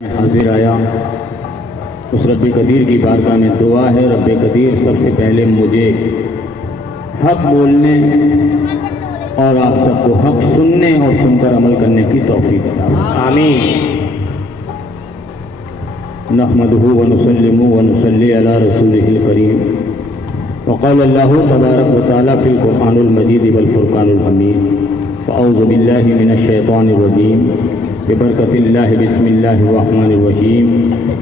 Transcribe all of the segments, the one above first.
حاضر آیا اس رب قدیر کی بارگاہ میں دعا ہے رب قدیر سب سے پہلے مجھے حق بولنے اور آپ سب کو حق سننے اور سن کر عمل کرنے کی توفیق عطا فرمائے آمین۔ نحمدہ ونسلم ونصلی علی رسولہ الکریم وقال اللہ تبارک و تعالی فی القرآن المجید والفرقان الحمید اعوذ باللہ من الشیطان الرجیم ببرکت اللہ بسم اللہ الرحمن الرحیم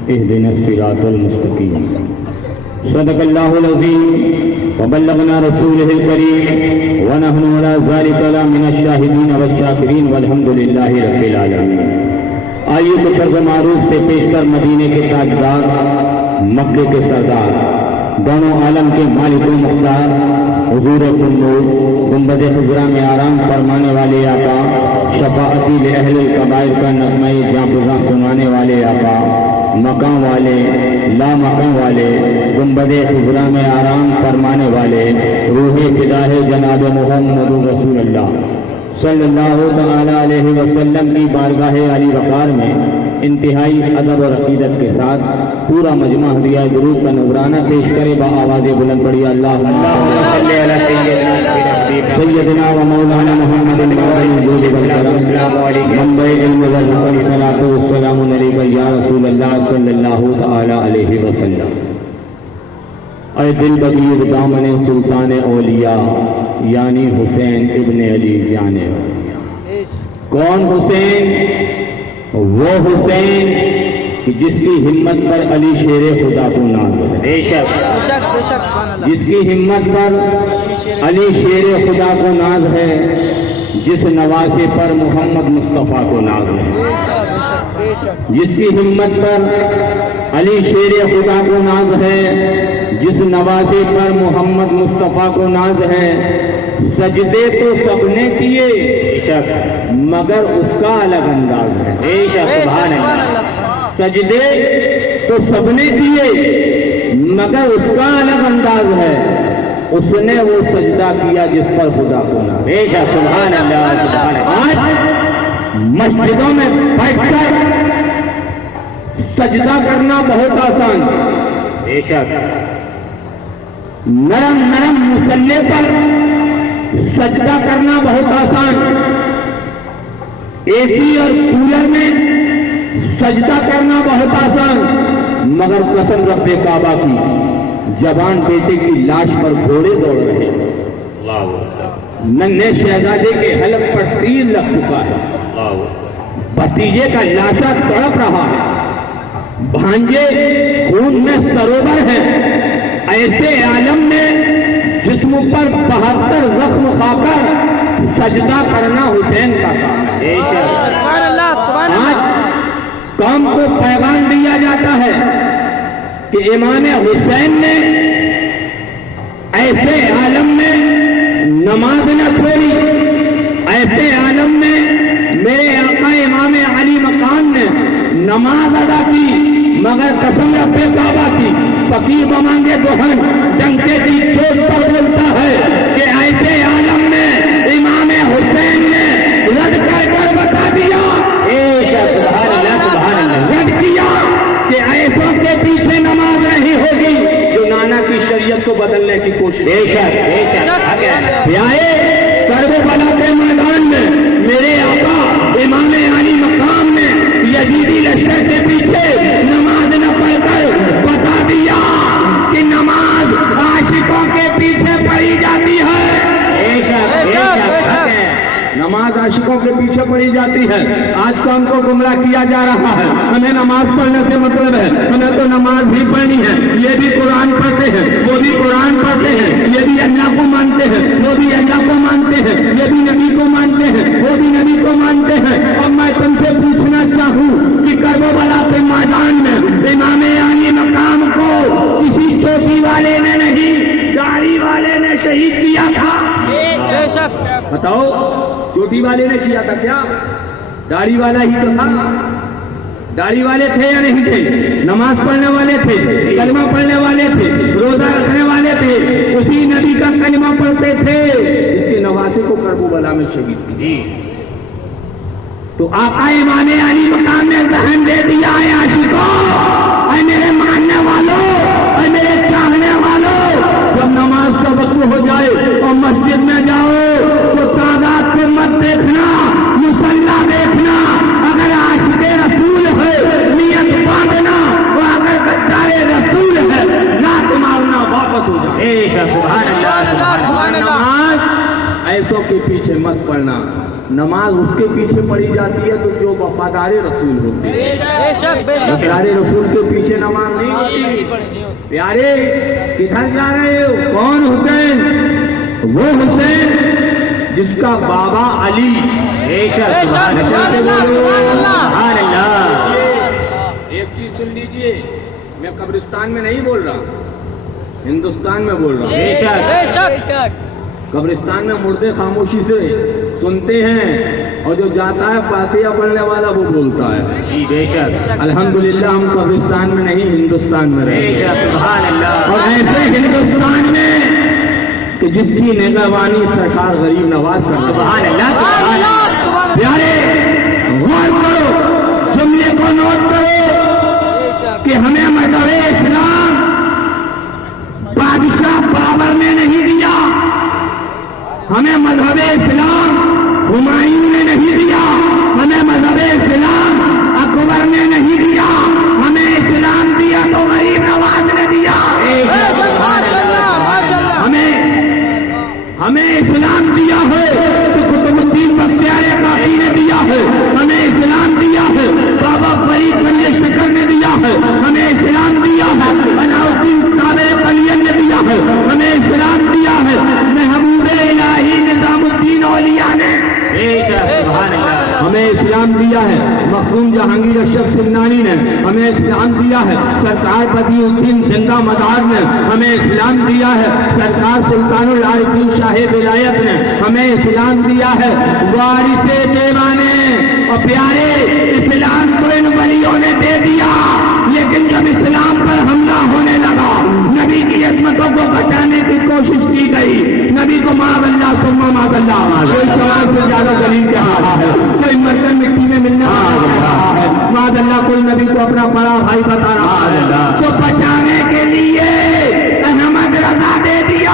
اہدنا الصراط المستقیم صدق اللہ العظیم وبلغنا رسولہ الکریم ونحن علی ذلک من الشاہدین والشاکرین والحمد للہ رب العالمین۔ آئیے کچھ عرض معروف سے پیش کر مدینے کے تاجدار، مکے کے سردار، دونوں عالم کے مالک و مختار، حضور النور، گنبد خضرا میں آرام فرمانے والے آقا، شفاعتی لأہل القبائر کا نغمہ جاں فضاں سنانے والے آقا، مقام والے لا مقام والے، گنبد خضرا میں آرام فرمانے والے، روح فدا ہے جناب محمد رسول اللہ صلی اللہ تعالی علیہ وسلم کی بارگاہ علی وقار میں انتہائی ادب اور عقیدت کے ساتھ پورا مجمع ہدیہ درود کا نذرانہ پیش کرے با آواز بلند پڑھی اللہم صلی علی سیدنا و مولانا محمد الجود والکرم منبع علم والحکم صلاۃ والسلام علیک یا رسول اللہ صلی اللہ تعالی علیہ وسلم۔ اے دل بگیر دامن سلطان اولیاء یعنی حسین ابن علی جان اولیاء۔ کون حسین؟ وہ حسین کہ جس کی ہمت پر علی شیر خدا کو ناز ہے، بے شک جس کی ہمت پر علی شیر خدا کو ناز ہے، جس نواسے پر محمد مصطفیٰ کو ناز ہے، جس کی ہمت پر علی شیر خدا کو ناز ہے، جس نواسے پر محمد مصطفیٰ کو ناز ہے۔ سجدے تو سب نے کیے مگر اس کا الگ انداز ہے، سبحان اللہ۔ سجدے تو سب نے کیے مگر اس کا الگ انداز ہے، اس نے وہ سجدہ کیا جس پر خدا کو ناز ہے، سبحان اللہ سبحان اللہ۔ آج مسجدوں میں بیٹھ کر سجدہ کرنا بہت آسان، بے شک نرم نرم مصلی پر سجدہ کرنا بہت آسان، اے سی اور کولر میں سجدہ کرنا بہت آسان، مگر قسم رب کعبہ کی جوان بیٹے کی لاش پر گھوڑے دوڑ رہے، ننھے شہزادے کے حلق پر تیر لگ چکا ہے، بھتیجے کا لاشا تڑپ رہا ہے، بھانجے خون میں سروور ہے، ایسے عالم میں جسم پر 72 زخم کھا کر سجدہ کرنا حسین کا کام ہے۔ آج قوم کو پیغام دیا جاتا ہے کہ امام حسین نے ایسے عالم میں نماز نہ چھوڑی، ایسے عالم میں میرے آقا امام علی مقام نے نماز ادا کی، مگر قسم رب کعبہ کی فقیر بمانگے دہن ڈنکے کی چوٹ پر بولتا ہے کہ ایسے عالم میں امام حسین نے رد کر بتا دیا، رد کیا کہ ایسوں کے پیچھے نماز نہیں ہوگی جو نانا کی شریعت کو بدلنے کی کوشش آئے کربلا کے میدان میں میرے آقا امام علی مقام میں یزیدی لشکر کے پیچھے نماز نہ پڑھ کر بتا دیا کہ نماز عاشقوں کے پیچھے پڑھی جاتی ہے، نماز عاشقوں کے پیچھے پڑھی جاتی ہے۔ آج قوم کو گمراہ کیا جا رہا ہے، ہمیں نماز پڑھنے سے مطلب ہے، ہمیں تو نماز ہی پڑھنی ہے، یہ بھی قرآن پڑھتے ہیں وہ بھی قرآن پڑھتے ہیں، یہ بھی اللہ کو مانتے ہیں وہ بھی اللہ کو مانتے ہیں، یہ بھی نبی کو مانتے ہیں وہ بھی نبی کو مانتے ہیں۔ اور میں تم سے پوچھنا چاہوں کہ کربلا کے میدان میں امام علی مقام کو کسی چوٹی والے نے نہیں، داڑھی والے نے شہید کیا تھا، بتاؤ چوٹی والے نے کیا تھا کیا؟ داڑھی والا ہی تو تھا۔ داڑھی والے تھے یا نہیں تھے؟ نماز پڑھنے والے تھے، کلمہ پڑھنے والے تھے، روزہ رکھنے والے تھے، اسی نبی کا کلمہ پڑھتے تھے جس کے نواسے کو کربلا میں شہید کی۔ تو آقا امام علی مقام نے ذہن دے دیا ہے عاشقوں، اے میرے ماننے والوں، اے میرے چاہنے والوں، جب نماز کا وقت ہو جائے اور مسجد میں جاؤ تو تعداد کو مت دیکھنا، مصلی دیکھنا، اگر عاشق رسول ہے نیت باندھنا، اور اگر غدار رسول ہے لات مارنا، واپس ہو جائے۔ سبحان اللہ، سبحان اللہ۔ نماز ایسوں کے پیچھے مت پڑھنا، نماز اس کے پیچھے پڑھی جاتی ہے تو جو وفادار رسول ہوتے ہیں، وفادار رسول کے پیچھے نماز نہیں ہوتی۔ پیارے کدھر جا رہے ہو؟ کون حسین؟ وہ حسین جس کا بابا علی۔ سبحان اللہ۔ ایک چیز سن لیجئے، میں قبرستان میں نہیں بول رہا، ہندوستان میں بول رہا ہوں۔ قبرستان میں مردے خاموشی سے سنتے ہیں اور جو جاتا ہے فاتحہ پڑھنے والا وہ بولتا ہے۔ الحمدللہ ہم قبرستان میں نہیں ہندوستان میں رہے، اور ایسے ہندوستان میں کہ جس کی نگہبانی سرکار غریب نواز کرتا ہے۔ پیارے غور کرو، جملے کو نوٹ کرو کہ ہمیں مذہب اسلام بادشاہ بابر نے نہیں دیا، ہمیں مذہب اسلام ہمایوں نے نہیں دیا، ہمیں مذہب اسلام اکبر نے نہیں دیا، ہمیں اسلام دیا تو غریب نواز نے دیا۔ ہمیں اسلام دیا ہے تو قطب الدین بختیار کاکی نے دیا ہے، ہمیں اسلام دیا ہے بابا فرید علی شکر نے دیا ہے، ہمیں اسلام دیا ہے علاؤالدین صابر قلیل نے دیا ہے، ہمیں اسلام دیا ہے محبوب الہی نظام الدین اولیاء نے، ہمیں اسلام دیا ہے مخدوم جہانگیر اشرف سمنانی نے، ہمیں اسلام دیا ہے سرکار بدیع الدین زندہ مدار نے، ہمیں اسلام دیا ہے سرکار سلطان العارفین شاہ ولایت نے، ہمیں اسلام دیا ہے وارث دیوانے۔ اور پیارے اسلام کو ان ولیوں نے دے دیا، لیکن جب اسلام پر حملہ ہونے لگا، نبی کی عظمتوں کو گھٹانے کی کوشش کی گئی، نبی کو معاذ اللہ ثم معاذ اللہ، کوئی سوال سے زیادہ ذلیل کہہ رہا ہے، کوئی مرتن مٹی میں ملنے رہا ہے، معاذ اللہ کوئی نبی کو اپنا بڑا بھائی بتا رہا ہے، تو بچانے کے لیے احمد رضا دے دیا۔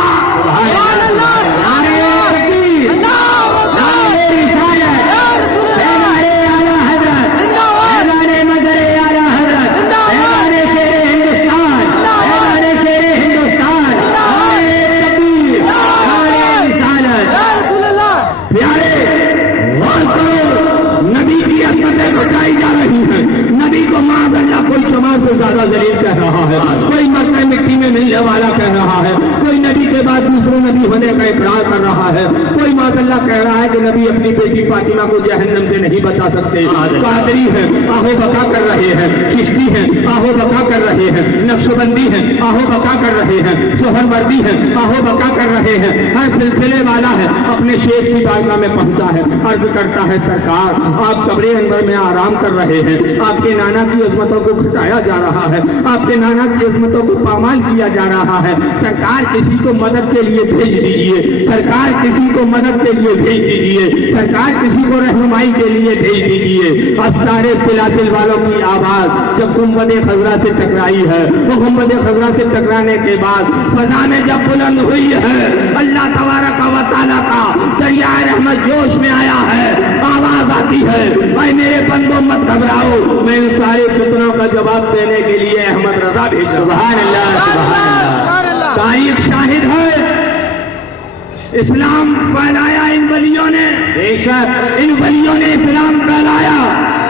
سے زیادہ ذلیل کہہ رہا ہے، کوئی مرتبہ مٹی میں ملنے والا کہہ رہا ہے، کوئی نبی کے بعد دوسروں نبی ہونے کا اقرار کر رہا ہے، کوئی معاذ اللہ کہہ رہا ہے کہ نبی اپنی بیٹی فاطمہ کو جہنم سے نہیں بچا سکتے، قادری ہیں آہو بکا کر رہے ہیں، چشتی ہیں آہو بکا کر رہے ہیں، نقشبندی ہیں آہو بکا کر رہے ہیں، سہروردی ہیں آہو بکا کر رہے ہیں، ہر سلسلے والا ہے اپنے شیخ کی بارگاہ میں پہنچا ہے، عرض کرتا ہے سرکار آپ قبر انور میں آرام کر رہے ہیں، آپ کے نانا کی عظمتوں کو گھٹایا جا رہا ہے، آپ کے نانا کی عظمتوں کو پامال کیا جا رہا ہے، سرکار کسی کو مدد کے لیے بھیج دیجئے، سرکار کسی کو مدد کے لیے بھیج دیجئے، سرکار کسی کو رہنمائی کے لیے بھیج دیجئے۔ اب سارے سلاسل والوں کی آواز جب گنبد خضرا سے ٹکرائی ہے، وہ گنبد خضرا سے ٹکرانے کے بعد فضا میں جب بلند ہوئی ہے، اللہ تبارک و تعالیٰ کا دریائے رحمت جوش میں آیا ہے، آواز آتی ہے اے میرے بندوں مت گھبراؤ، میں ان سارے فتنوں کا جواب دینے کے لیے احمد رضا بھیجا۔ سبحان اللہ سبحان اللہ۔ تاریخ شاہد ہے اسلام پھیلایا ان ولیوں نے، بے شک ان ولیوں نے اسلام پھیلایا،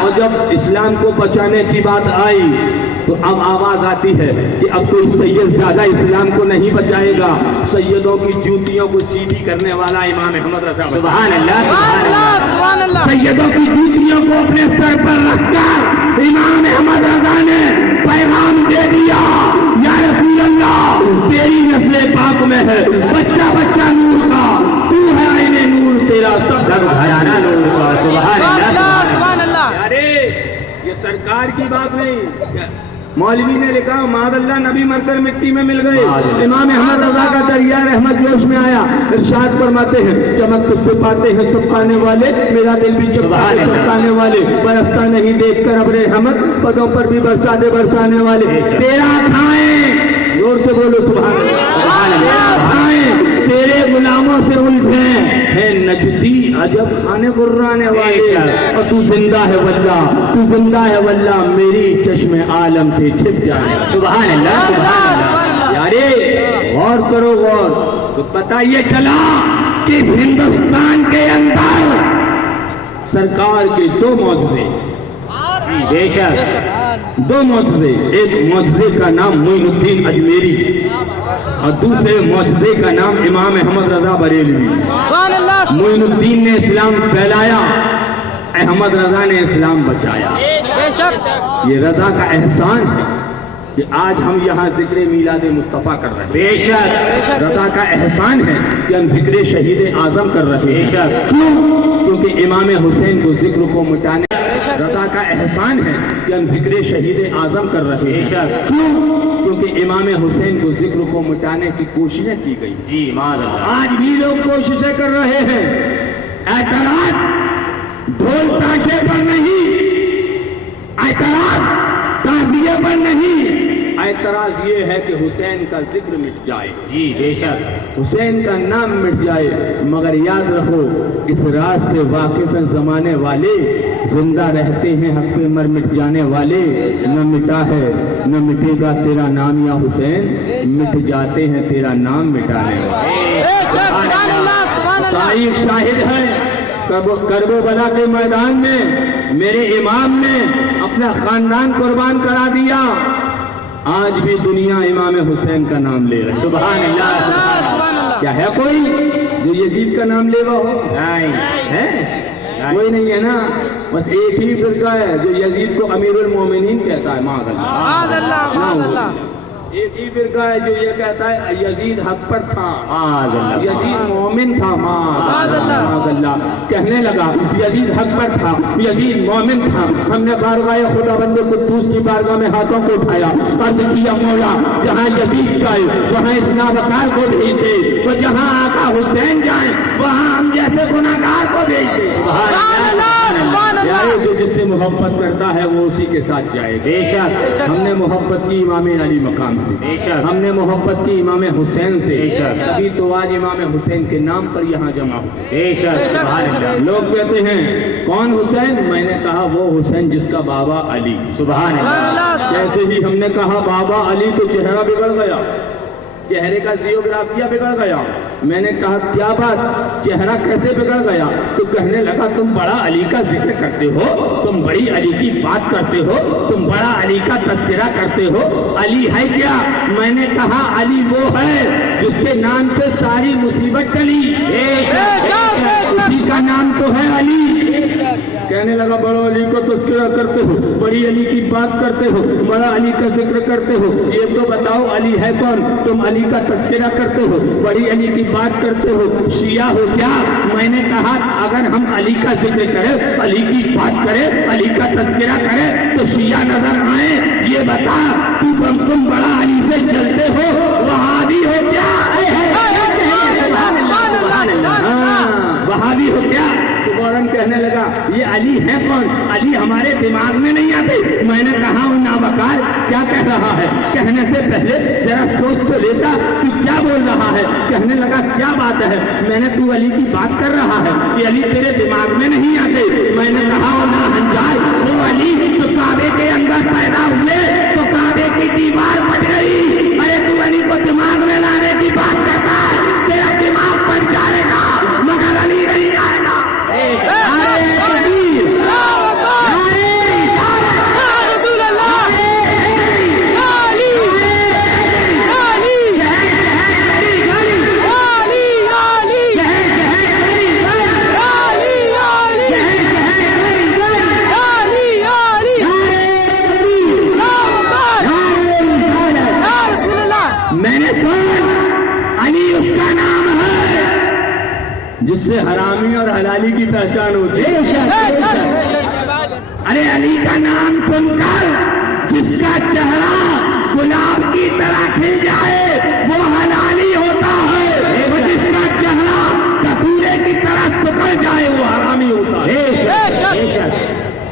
اور جب اسلام کو بچانے کی بات آئی تو اب آواز آتی ہے کہ اب کوئی سید زیادہ اسلام کو نہیں بچائے گا، سیدوں کی جوتیوں کو سیدھی کرنے والا امام احمد رضا۔ سبحان اللہ سبحان اللہ۔ سیدوں کی جوتیوں کو اپنے سر پر رکھ کر امام احمد رضا نے پیغام دے دیا، یا رسول اللہ تیری نسل پاک میں ہے بچہ بچہ نور کا، تو ہے عین نور تیرا سب گھرانہ نور کا۔ سبحان اللہ سبحان اللہ۔ یارے یہ سرکار کی بات نہیں، مولوی نے لکھا معاذ اللہ نبی مر کر مٹی میں مل گئے. امام احمد رضا کا دریا رحمت جوش میں آیا. ارشاد فرماتے ہیں چمک تجھ سے پاتے ہیں سب پانے والے, میرا دل بھی چمکانے والے, برستا نہیں دیکھ کر ابر رحمت, پدوں پر بھی برسا دے برسانے والے. تیرا کھائیں, زور سے بولو سبحان اللہ, کھائیں تیرے غلاموں سے الجھیں, ہے نجدی عجب کھانے گرانے والے, اور تو زندہ ہے واللہ, تو زندہ ہے واللہ, میری چشم عالم سے چھپ جائے. سبحان اللہ سبحان اللہ. یارے غور کرو غور, تو پتہ یہ چلا کہ ہندوستان کے اندر سرکار کے دو معجزے, بے شک دو معجزے, ایک معجزے کا نام معین الدین اجمیری اور دوسرے معجزے کا نام امام احمد رضا بریلوی. معین الدین نے اسلام پھیلایا, احمد رضا نے اسلام بچایا. یہ رضا کا احسان ہے کہ آج ہم یہاں ذکر میلاد مصطفیٰ کر رہے ہیں. بے شک رضا کا احسان ہے کہ ہم ذکر شہید اعظم کر رہے ہیں. کیوں؟ کیونکہ امام حسین کو ذکر کو مٹانے, رضا کا احسان ہے کہ ہم ذکر شہید اعظم کر رہے ہیں. کیوں؟ کیونکہ امام حسین کو ذکر کو مٹانے کی کوششیں کی گئی. جی آج بھی لوگ کوششیں کر رہے ہیں. اعتراض ڈھول تاشے پر نہیں, اعتراض تعزیے پر نہیں, اعتراض یہ ہے کہ حسین کا ذکر مٹ جائے. جی بے شک حسین کا نام مٹ جائے. مگر یاد رکھو اس راز سے واقف ہیں زمانے والے, زندہ رہتے ہیں حق پہ مر مٹ جانے والے. نہ مٹا ہے نہ مٹے گا تیرا نام یا حسین, مٹ جاتے ہیں تیرا نام مٹانے والے. تاریخ شاہد ہے, کرب و بلا کے میدان میں میرے امام نے اپنا خاندان قربان کرا دیا. آج بھی دنیا امام حسین کا نام لے رہی. سبحان اللہ. کیا ہے کوئی جو یزید کا نام لے رہا ہو؟ نہیں ہے, کوئی نہیں ہے نا. بس ایک ہی فرقہ ہے جو یزید کو امیر المومنین کہتا ہے. معاذ اللہ. ایک ہی فرقہ ہے جو یہ کہتا ہے یزید حق پر تھا, یزید مومن تھا. معاذ اللہ. کہنے لگا یزید حق پر تھا, یزید مومن تھا. ہم نے بارگاہ خدا بند قدوس کی بارگاہ میں ہاتھوں کو اٹھایا, عرض کیا مولا جہاں یزید جائے وہاں اس نابکار کو بھیج دے, اور جہاں آقا حسین جائیں وہاں ہم جیسے گناہگار کو بھیج دے. جو جس سے محبت کرتا ہے وہ اسی کے ساتھ جائے. بے شک ہم نے محبت کی امام علی مقام سے, ہم نے محبت کی امام حسین سے, تبھی تو آج امام حسین کے نام پر یہاں جمع ہو. بے شک لوگ کہتے ہیں کون حسین؟ میں نے کہا وہ حسین جس کا بابا علی. سبحان اللہ. جیسے ہی ہم نے کہا بابا علی تو چہرہ بگڑ گیا, چہرے کا زیوگرافیہ بگڑ گیا. میں نے کہا کیا بات, چہرہ کیسے بگڑ گیا؟ تو کہنے لگا تم بڑا علی کا ذکر کرتے ہو, تم بڑی علی کی بات کرتے ہو, تم بڑا علی کا تذکرہ کرتے ہو, علی ہے کیا؟ میں نے کہا علی وہ ہے جس کے نام سے ساری مصیبت ٹلی, اسی کا نام تو ہے علی. کہنے لگا بڑا علی کو تذکرہ کرتے ہو, بڑی علی کی بات کرتے ہو, بڑا علی کا ذکر کرتے ہو, یہ تو بتاؤ علی ہے کون؟ تم علی کا تذکرہ کرتے ہو, بڑی علی کی بات کرتے ہو, شیعہ ہو کیا؟ میں نے کہا اگر ہم علی کا ذکر کریں, علی کی بات کریں, علی کا تذکرہ کریں تو شیعہ نظر آئے. یہ بتا تم بڑا علی سے جلتے ہو, وہابی ہو کیا؟ وہابی ہو کیا؟ تو فوراً کہنے لگا یہ علی ہے کون؟ علی ہمارے دماغ میں نہیں آتے. میں نے کہا وہ نابکار کیا کہہ رہا ہے؟ کہنے سے پہلے ذرا سوچ تو لیتا تو کیا بول رہا ہے. کہنے لگا کیا بات ہے؟ میں نے تو علی کی بات کر رہا ہے کہ علی تیرے دماغ میں نہیں آتے. میں نے کہا وہ ناہنجار, وہ علی جو کعبے کے اندر پیدا ہوئے تو کعبے کی دیوار پھٹ گئی. ارے تو علی کو دماغ میں لانے کی بات کرتا ہے, تیرا دماغ پھٹ جائے گا مگر علی نہیں آئے گا. جس سے حرامی اور حلالی کی پہچان ہوتی ہے. ارے علی کا نام سن کر جس کا چہرہ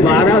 12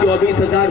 24,000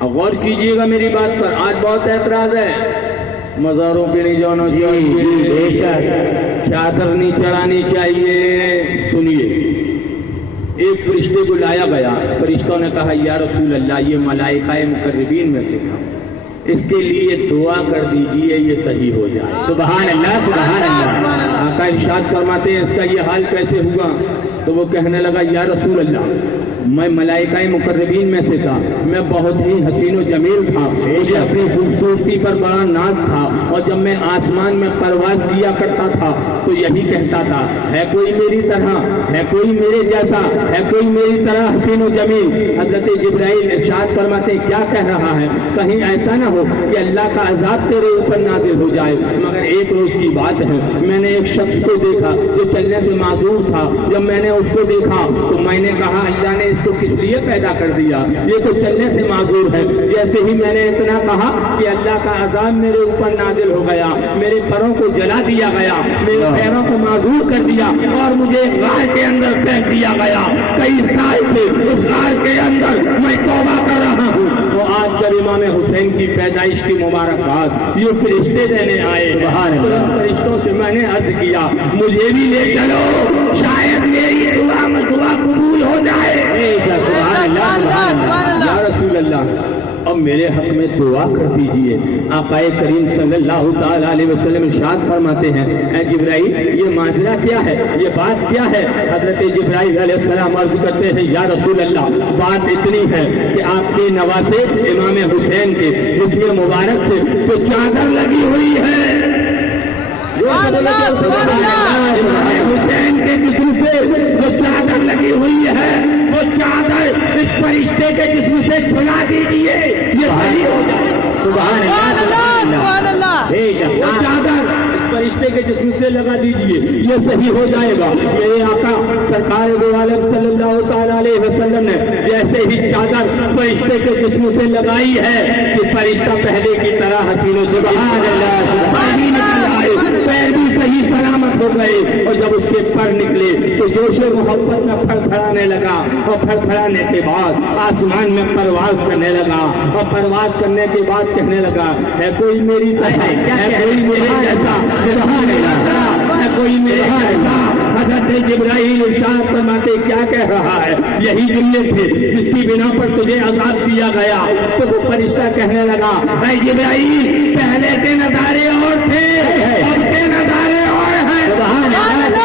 اب غور کیجئے گا میری بات پر. آج بہت اعتراض ہے, مزاروں پہ نہیں جانا چاہیے, چادر نہیں چڑھانی چاہیے. سنیے, ایک فرشتے کو لایا گیا, فرشتوں نے کہا یا رسول اللہ یہ ملائکہ مقربین میں سے تھا, اس کے لیے دعا کر دیجئے یہ صحیح ہو جائے. سبحان اللہ سبحان اللہ. آقا ارشاد فرماتے ہیں اس کا یہ حال کیسے ہوا؟ تو وہ کہنے لگا یا رسول اللہ میں ملائکہ مقربین میں سے تھا, میں بہت ہی حسین و جمیل تھا, مجھے اپنی خوبصورتی پر بڑا ناز تھا, اور جب میں آسمان میں پرواز کیا کرتا تھا تو یہی کہتا تھا ہے کوئی میری طرح, ہے کوئی میرے جیسا, ہے کوئی میری طرح حسین و جمیل. حضرت جبرائیل ارشاد فرماتے کیا کہہ رہا ہے, کہیں ایسا نہ ہو کہ اللہ کا عذاب تیرے اوپر نازل ہو جائے. مگر ایک روز کی بات ہے, میں نے ایک شخص کو دیکھا جو چلنے سے معذور تھا. جب میں نے اس کو دیکھا تو میں نے کہا اللہ نے اس کو کس لیے پیدا کر دیا, یہ تو چلنے سے معذور ہے. جیسے ہی میں نے اتنا کہا کہ اللہ کا عذاب میرے اوپر نازل ہو گیا, میرے پروں کو جلا دیا گیا, میرے پیروں کو معذور کر دیا اور مجھے ایک غار کے اندر پھینک دیا گیا. کئی سال سے اس غار کے اندر میں توبہ کر رہا ہوں. وہ آج جب امام حسین کی پیدائش کی مبارکباد یہ فرشتے دینے آئے, تو ان فرشتوں سے میں نے عرض کیا مجھے بھی لے چلو, شاید میری دعا قبول ہو جائے. یا رسول اللہ اب میرے حق میں دعا کر دیجئے. آقا کریم صلی اللہ تعالی علیہ وسلم ارشاد فرماتے ہیں اے جبرائیل یہ ماجرا کیا ہے, یہ بات کیا ہے؟ حضرت جبرائیل علیہ السلام عرض کرتے ہیں یا رسول اللہ بات اتنی ہے کہ آپ کے نواسے امام حسین کے جسم مبارک سے جو چادر لگی ہوئی ہے, حسین کے جسم سے جو چادر لگی ہوئی ہے وہ چادر اس فرشتے کے جسم سے چھلا دیجئے یہ صحیح ہو جائے. سبحان اللہ. وہ چادر اس فرشتے کے جسم سے لگا دیجئے یہ صحیح ہو جائے گا. میرے آقا سرکار دو عالم صلی اللہ تعالی علیہ وسلم نے جیسے ہی چادر فرشتے کے جسم سے لگائی ہے کہ فرشتہ پہلے کی طرح حسین و سبحان اللہ پیر بھی صحیح سلامت ہو گئے, اور جب اس کے پر نکلے تو جوش محبت میں پھڑ پھڑانے لگا, اور پھڑ پھڑانے کے بعد آسمان میں پرواز کرنے لگا, اور پرواز کرنے کے بعد کہنے لگا ہے کوئی میری طرح, ہے کوئی میرے جیسا, سبحان اللہ, ہے کوئی میرے جیسا. حضرت جبرائیل ارشاد فرماتے کیا کہہ رہا ہے, یہی جملے تھے جس کی بنا پر تجھے عذاب دیا گیا. تو وہ فرشتہ کہنے لگا اے جبرائیل پہلے کے نظارے اور تھے, اب کے نظارے اور ہیں. سبحان اللہ.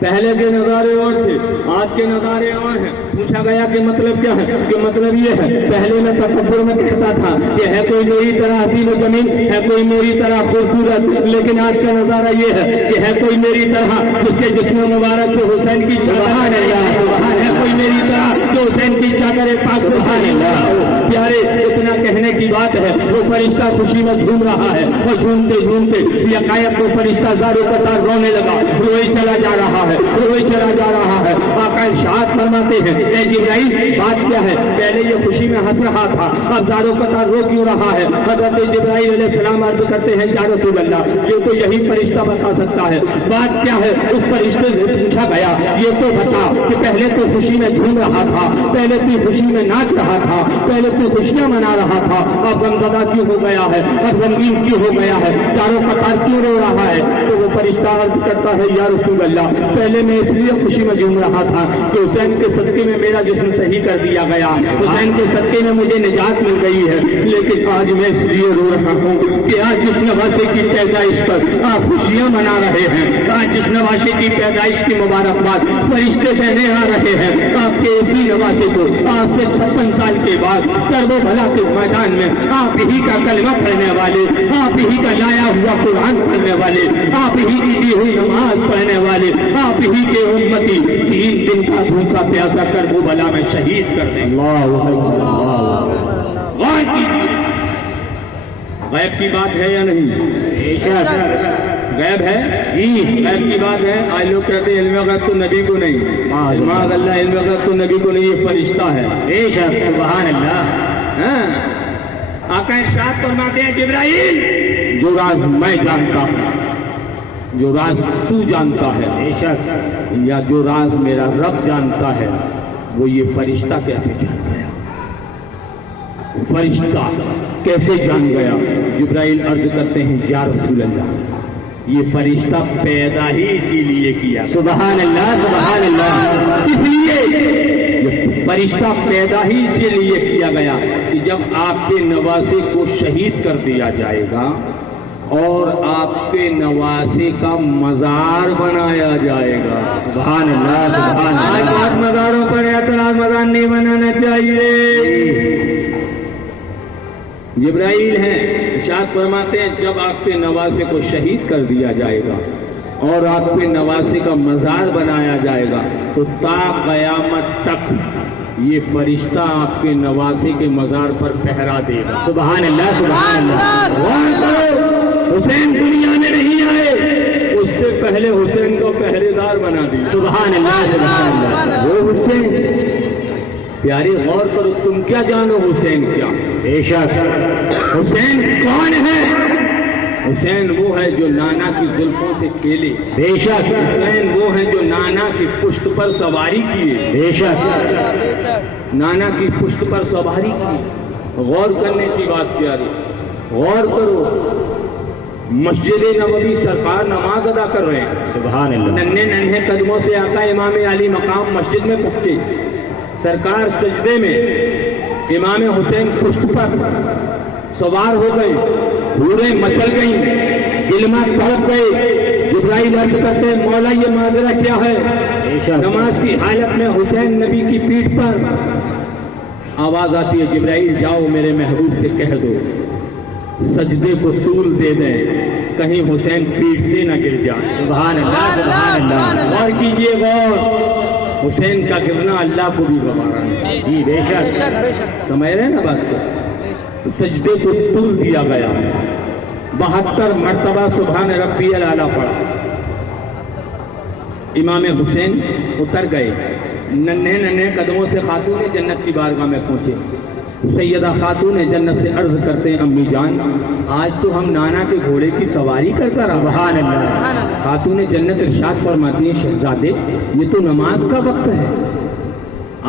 پہلے کے نظارے اور تھے, آج کے نظارے اور ہیں. پوچھا گیا کہ مطلب کیا ہے, کہ مطلب یہ ہے پہلے میں تکبر میں کہتا تھا کہ ہے کوئی میری طرح حسین و جمیل, ہے کوئی میری طرح خوبصورت, لیکن آج کا نظارہ یہ ہے کہ ہے کوئی میری طرح جس کے جسم مبارک سے حسین کی چادر ہے, کوئی میری طرح جو حسین کی چادر پاک. سبحان اللہ. پیارے اتنا کہنے کی بات ہے, وہ فرشتہ خوشی میں جھوم رہا ہے, اور جھومتے جھومتے یکایک وہ فرشتہ زاروں قطار رونے لگا, روئے چلا جا رہا ہے, روئے چلا جا رہا ہے. آقا ارشاد فرماتے ہیں اے جبرائیل بات کیا ہے, پہلے یہ خوشی میں ہنس رہا تھا, اب زاروں قطار رو کیوں رہا ہے؟ حضرت جبرائیل علیہ السلام عرض کرتے ہیں یا رسول اللہ یہ تو یہی فرشتہ بتا سکتا ہے, بات کیا ہے؟ اس فرشتے سے پوچھا گیا یہ تو بتا کہ پہلے تو خوشی میں جھوم رہا تھا, پہلے تو خوشی میں ناچ رہا تھا, پہلے تو خوشیاں منا رہا تھا, اب غمزدہ کیوں ہو گیا ہے, اب غمگین کیوں ہو گیا ہے, زاروں قطار کیوں رو رہا ہے؟ تو وہ فرشتہ عرض کرتا ہے یا رسول اللہ پہلے میں اس لیے خوشی میں جھوم رہا تھا کہ حسین کے صدقے میں میرا جسم صحیح کر دیا گیا, حسین کے صدقے میں مجھے نجات مل گئی ہے. لیکن آج میں اس لیے رو رہا ہوں کہ آج جس نواسے کی پیدائش پر آپ خوشیاں منا رہے ہیں, آج جس نواسے کی پیدائش کی مبارکباد فرشتے دینے آ رہے ہیں, آپ کے اسی نواسے کو آج سے 56 سال کے بعد کرب و بھلا کے میدان میں آپ ہی کا کلمہ پڑھنے والے, آپ ہی کا لایا ہوا قرآن پڑھنے والے, آپ ہی کی دی ہوئی نماز پڑھنے والے, آپ ہی کے امتی 3 دن کا بھوکا پیاسا کرب و بھلا میں شہید کر دیں. غور کیجیے غیب کی بات ہے یا نہیں؟ غیب ہے غیب کی بات ہے. آج لوگ کہتے ہیں علم غیب تو نبی کو نہیں. معاذ اللہ، علم غیب تو نبی کو نہیں، یہ فرشتہ ہے. بے شک سبحان اللہ. آقا ارشاد فرماتے ہیں جبرائیل جو راز میں جانتا ہوں، جو راز تو جانتا ہے، بے شک یا جو راز میرا رب جانتا ہے، وہ یہ فرشتہ کیسے جان گیا؟ فرشتہ کیسے جان گیا؟ جبرائیل عرض کرتے ہیں یا رسول اللہ، یہ فرشتہ پیدا ہی اسی لیے کیا. سبحان اللہ سبحان اللہ. اس لیے یہ فرشتہ پیدا ہی اسی لیے کیا گیا کہ جب آپ کے نواسے کو شہید کر دیا جائے گا اور آپ کے نواسے کا مزار بنایا جائے گا. سبحان اللہ سبحان آج اللہ. بات مزاروں پر اعتراض مزار نہیں بنانا چاہیے. جبرائیل ہیں ارشاد فرماتے ہیں جب آپ کے نواسے کو شہید کر دیا جائے گا اور آپ کے نواسے کا مزار بنایا جائے گا تو تا قیامت تک یہ فرشتہ آپ کے نواسے کے مزار پر پہرا دے گا. سبحان اللہ سبحان اللہ. غور کرو، حسین دنیا میں نہیں آئے، اس سے پہلے حسین کو پہرے دار بنا دیا. سبحان اللہ سبحان اللہ. وہ حسین پیارے غور کرو، تم کیا جانو حسین کیا؟ بے شک حسین کون ہے؟ حسین وہ ہے جو نانا کی زلفوں سے کھیلے. بے شک حسین وہ ہے جو نانا کی پشت پر سواری کیے. بے شک نانا کی پشت پر سواری کی. غور کرنے کی بات پیارے، غور کرو. مسجد نبوی سرکار نماز ادا کر رہے ہیں، سبحان اللہ. ننھے ننھے قدموں سے آقا امام علی مقام مسجد میں پہنچے. سرکار سجدے میں، امام حسین پشت پر سوار ہو گئے، حوریں مچل گئیں، علماء تڑپ گئے. جبرائیل عرض کرتے ہیں مولا یہ ماجرا کیا ہے؟ نماز کی حالت میں حسین نبی کی پیٹھ پر. آواز آتی ہے جبرائیل جاؤ میرے محبوب سے کہہ دو سجدے کو طول دے دیں، کہیں حسین پیٹھ سے نہ گر جائے. سبحان اللہ سبحان اللہ. غور کیجئے غور، حسین کا گرنا اللہ کو بھی گوارا ہے. جی بے شک سمجھ رہے ہیں نا بات کو؟ سجدے کو طول دیا گیا، 72 مرتبہ سبحان ربی الاعلیٰ پڑھا. امام حسین اتر گئے، ننھے ننھے قدموں سے خاتون جنت کی بارگاہ میں پہنچے. سیدہ خاتون جنت سے عرض کرتے ہیں امی جان آج تو ہم نانا کے گھوڑے کی سواری کر کر. سبحان اللہ. خاتون جنت ارشاد فرماتی ہیں شہزادے یہ تو نماز کا وقت ہے،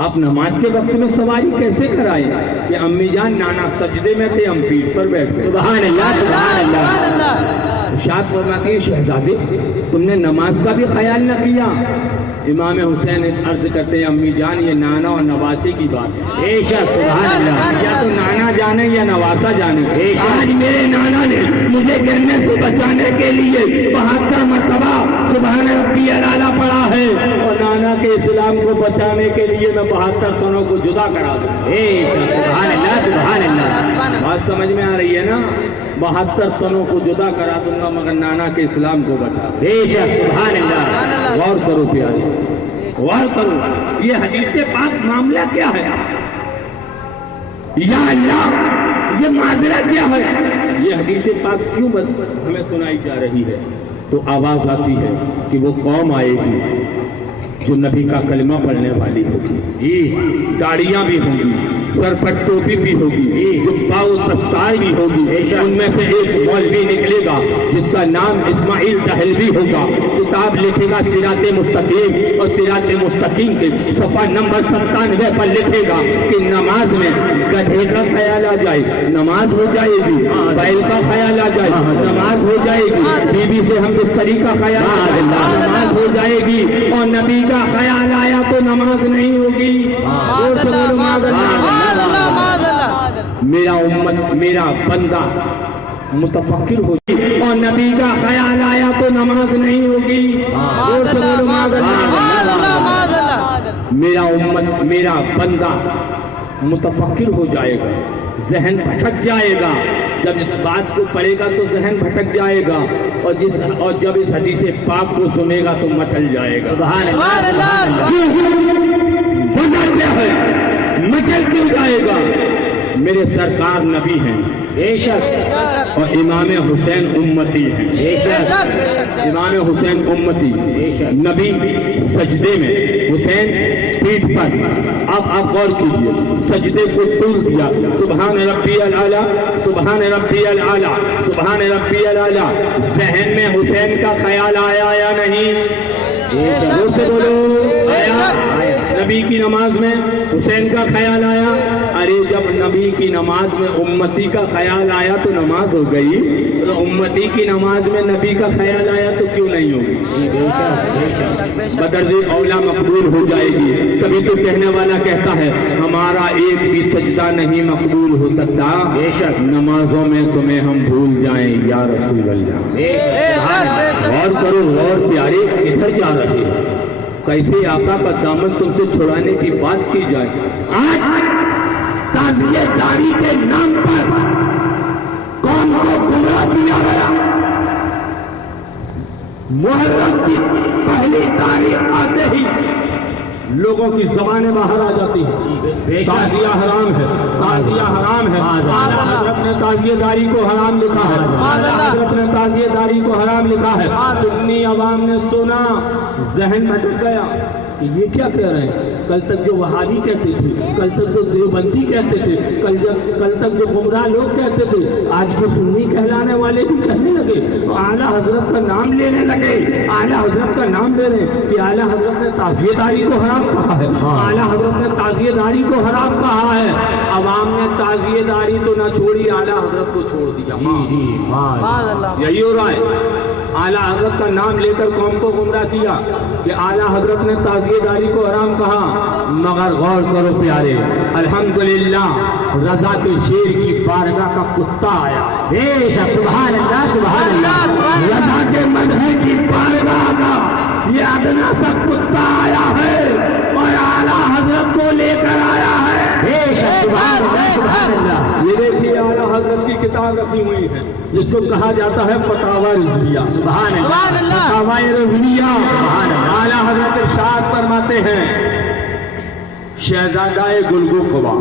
آپ نماز کے وقت میں سواری کیسے کرائے؟ کہ امی جان نانا سجدے میں تھے، ہم پیٹھ پر بیٹھ گئے. سبحان اللہ سبحان اللہ. ارشاد فرماتی ہیں شہزادے تم نے نماز کا بھی خیال نہ کیا. امام حسین عرض کرتے ہیں امی جان یہ نانا اور نواسے کی بات ہے. بے شک سبحان اللہ. یا تو نانا جانے یا نواسا جانے. آج میرے نانا نے مجھے گرنے سے بچانے کے لیے 72 مرتبہ سبحان ربی الاعلیٰ پڑھا ہے، اور نانا کے اسلام کو بچانے کے لیے میں 72 تنوں کو جدا کرا دوں. سبحان اللہ سبحان اللہ. بات سمجھ میں آ رہی ہے نا؟ 72 تنوں کو جدا کرا دوں گا مگر نانا کے اسلام کو بچا. بے شک سبحان اللہ. غور کرو پیارے، غور کرو یہ حدیث پاک معاملہ کیا ہے؟ یا اللہ یہ معذرہ کیا ہے؟ یہ حدیث پاک کیوں ہمیں سنائی جا رہی ہے؟ تو آواز آتی ہے کہ وہ قوم آئے گی جو نبی کا کلمہ پڑھنے والی ہوگی، جی داڑیاں بھی ہوں گی، سر پر ٹوپی بھی ہوگی، جبہ و دستار بھی ہوگی. ان میں سے ایک مولوی نکلے گا جس کا نام اسماعیل دہلوی ہوگا، کتاب لکھے گا صراط مستقیم، اور صراط مستقیم کے صفحہ نمبر 97 پر لکھے گا کہ نماز میں گدھے کا خیال آ جائے نماز ہو جائے گی، بیل کا خیال آ جائے نماز ہو جائے گی، بیوی سے ہم بستری کا خیال آ جائے نماز ہو جائے گی، اور نبی کا خیال آیا تو نماز نہیں ہوگی. میرا امت میرا بندہ متفکر ہوگی، اور نبی کا خیال آیا تو نماز نہیں ہوگی. میرا امت میرا بندہ متفکر ہو جائے گا، ذہن بھٹک جائے گا. جب اس بات کو پڑھے گا تو ذہن بھٹک جائے گا، اور جب اس حدیث پاک کو سنے گا تو مچل جائے گا. سبحان اللہ. وجہ کیا ہے؟ مچل کیوں جائے گا؟ میرے سرکار نبی ہیں بے شک اور امام حسین امتی ہیں بے شک امام حسین امتی بے شک نبی سجدے میں حسین پیٹھ پر اب آپ غور کیجئے سجدے کو طول دیا سبحان ربی الاعلیٰ سبحان ربی الاعلیٰ سبحان ربی الاعلیٰ ذہن میں حسین کا خیال آیا یا نہیں زور سے بولو آیا نبی کی نماز میں حسین کا خیال آیا ارے جب نبی کی نماز میں امتی کا خیال آیا تو نماز ہو گئی تو امتی کی نماز میں نبی کا خیال آیا تو کیوں نہیں ہوگی بدرج اولا مقبول ہو جائے گی کبھی تو کہنے والا کہتا ہے ہمارا ایک بھی سجدہ نہیں مقبول ہو سکتا بے شک نمازوں میں تمہیں ہم بھول جائیں یا رسول اللہ غور کرو غور پیارے کدھر جا رہے کیسے آقا کا دامن تم سے چھڑانے کی بات کی جائے آج تعزیہ داری کے نام پر قوم کو گمراہ کیا گیا محرم کی پہلی تاریخ آتے ہی لوگوں کی زبانیں باہر آ جاتی ہیں تعزیہ حرام ہے تعزیہ حرام ہے اعلیٰ حضرت نے تعزیہ داری کو حرام لکھا ہے اعلیٰ حضرت نے تعزیہ داری کو حرام لکھا ہے سنی عوام نے سنا ذہن بھٹک گیا کہ یہ کیا کہہ رہے ہیں کل تک جو وہابی کہتے تھے کل تک جو دیوبندی کہتے تھے کل تک جو گمراہ لوگ کہتے تھے آج کے سنی کہلانے والے بھی کہنے لگے اعلیٰ حضرت کا نام لینے لگے اعلیٰ حضرت کا نام لے رہے ہیں کہ اعلیٰ حضرت نے تعزیہ داری کو حرام کہا ہے اعلیٰ حضرت نے تعزیہ داری کو حرام کہا ہے عوام نے تعزیہ داری تو نہ چھوڑی اعلیٰ حضرت کو چھوڑ دیا یہی ہو رہا ہے اعلیٰ حضرت کا نام لے کر قوم کو گمراہ کیا کہ اعلیٰ حضرت نے تعزیہ داری کو حرام کہا مگر غور کرو پیارے الحمدللہ رضا کے شیر کی بارگاہ کا کتا آیا بے شک سبحان اللہ سبحان اللہ رضا کے مدح کی بارگاہ کا یہ ادنا سا کتا آیا ہے اور اعلیٰ حضرت کو لے کر آیا ہے بے شک سبحان اللہ سبحان اللہ یہ دیکھیے اعلیٰ حضرت کی کتاب رکھی ہوئی ہے جس کو کہا جاتا ہے فتاوی رضویہ سبحان اللہ فتاوی رضویہ اعلیٰ حضرت ارشاد فرماتے ہیں شہزادہ گلگو قبا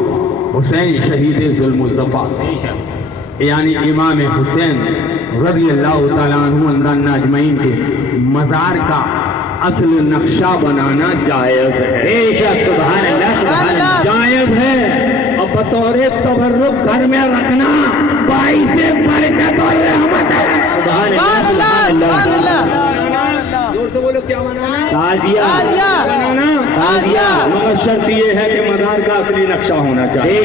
حسین شہید ظلم و ظفر بے شک یعنی امام حسین رضی اللہ تعالیٰ عنہ اندان اجمعین کے مزار کا اصل نقشہ بنانا جائز ہے بے شک سبحان اللہ سبحان اللہ جائز ہے اور بطور تبرک گھر میں رکھنا باعث برکت اور رحمت ہے سبحان اللہ سبحان اللہ زور سے بولو کیا منانا تعزیہ مگر شرط یہ ہے کہ مزار کا اصلی نقشہ ہونا چاہیے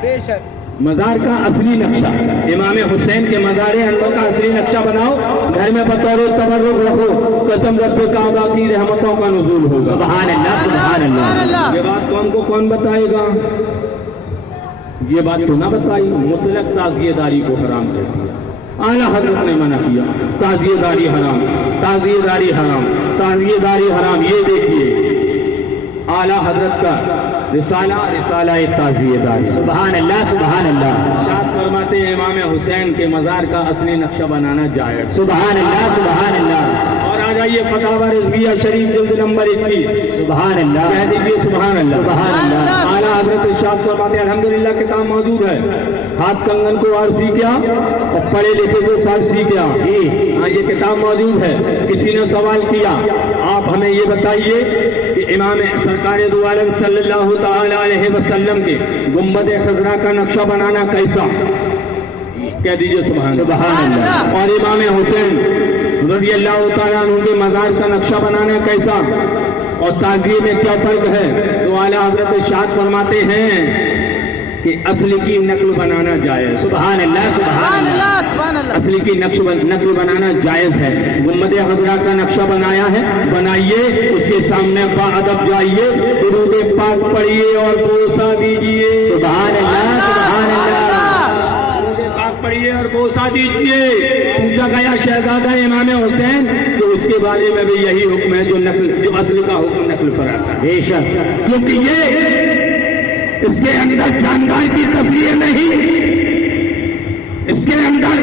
بے شک مزار کا اصلی نقشہ امام حسین کے مزار انور کا اصلی نقشہ بناؤ گھر میں بطور تبرک رکھو قسم رب کعبہ کی رحمتوں کا نزول ہوگا سبحان اللہ سبحان اللہ یہ بات قوم کو کون بتائے گا یہ بات تو نہ بتائی مطلق تعزیہ داری کو حرام کہتی ہے اعلیٰ حضرت نے منع کیا تعزیہ داری حرام تعزیہ داری حرام تعزیہ داری حرام یہ دیکھیے اعلیٰ حضرت کا رسالہ تعزیہ داری سبحان اللہ سبحان اللہ ارشاد فرماتے ہیں امام حسین کے مزار کا اصلی نقشہ بنانا جائز سبحان اللہ سبحان اللہ اور آ جائیے فتاوی رضویہ شریف جلد نمبر 21 سبحان اللہ کہہ دیجیے سبحان اللہ سبحان اللہ اعلیٰ حضرت ارشاد فرماتے ہیں الحمدللہ کتاب موجود ہے ہاتھ کنگن کو فارسی کیا اور پڑھے لکھے کو فارسی کیا ہاں یہ کتاب موجود ہے کسی نے سوال کیا آپ ہمیں یہ بتائیے کہ امام سرکار دو عالم صلی اللہ تعالی علیہ وسلم کے گنبد خضرا کا نقشہ بنانا کیسا کہہ دیجئے سبحان اللہ اور امام حسین رضی اللہ تعالیٰ عنہ کے مزار کا نقشہ بنانا کیسا اور تعزیے میں کیا فرق ہے تو اعلیٰ حضرت ارشاد فرماتے ہیں کہ اصل کی نقل بنانا جائز سبحان اللہ سبحان اللہ اصل کی نقل بنانا جائز ہے گنبد خضرا کا نقشہ بنایا ہے بنائیے اس کے سامنے باادب جائیے درود پاک پڑھیے اور بوسہ دیجیے سبحان اللہ سبحان اللہ درود پاک پڑھیے اور بوسہ دیجیے پوچھا گیا شہزادہ امام حسین تو اس کے بارے میں بھی یہی حکم ہے جو اصل کا حکم نقل پر آتا ہے بے شک کیونکہ یہ اس کے اندر جاندار کی تصویر نہیں اس کے اندر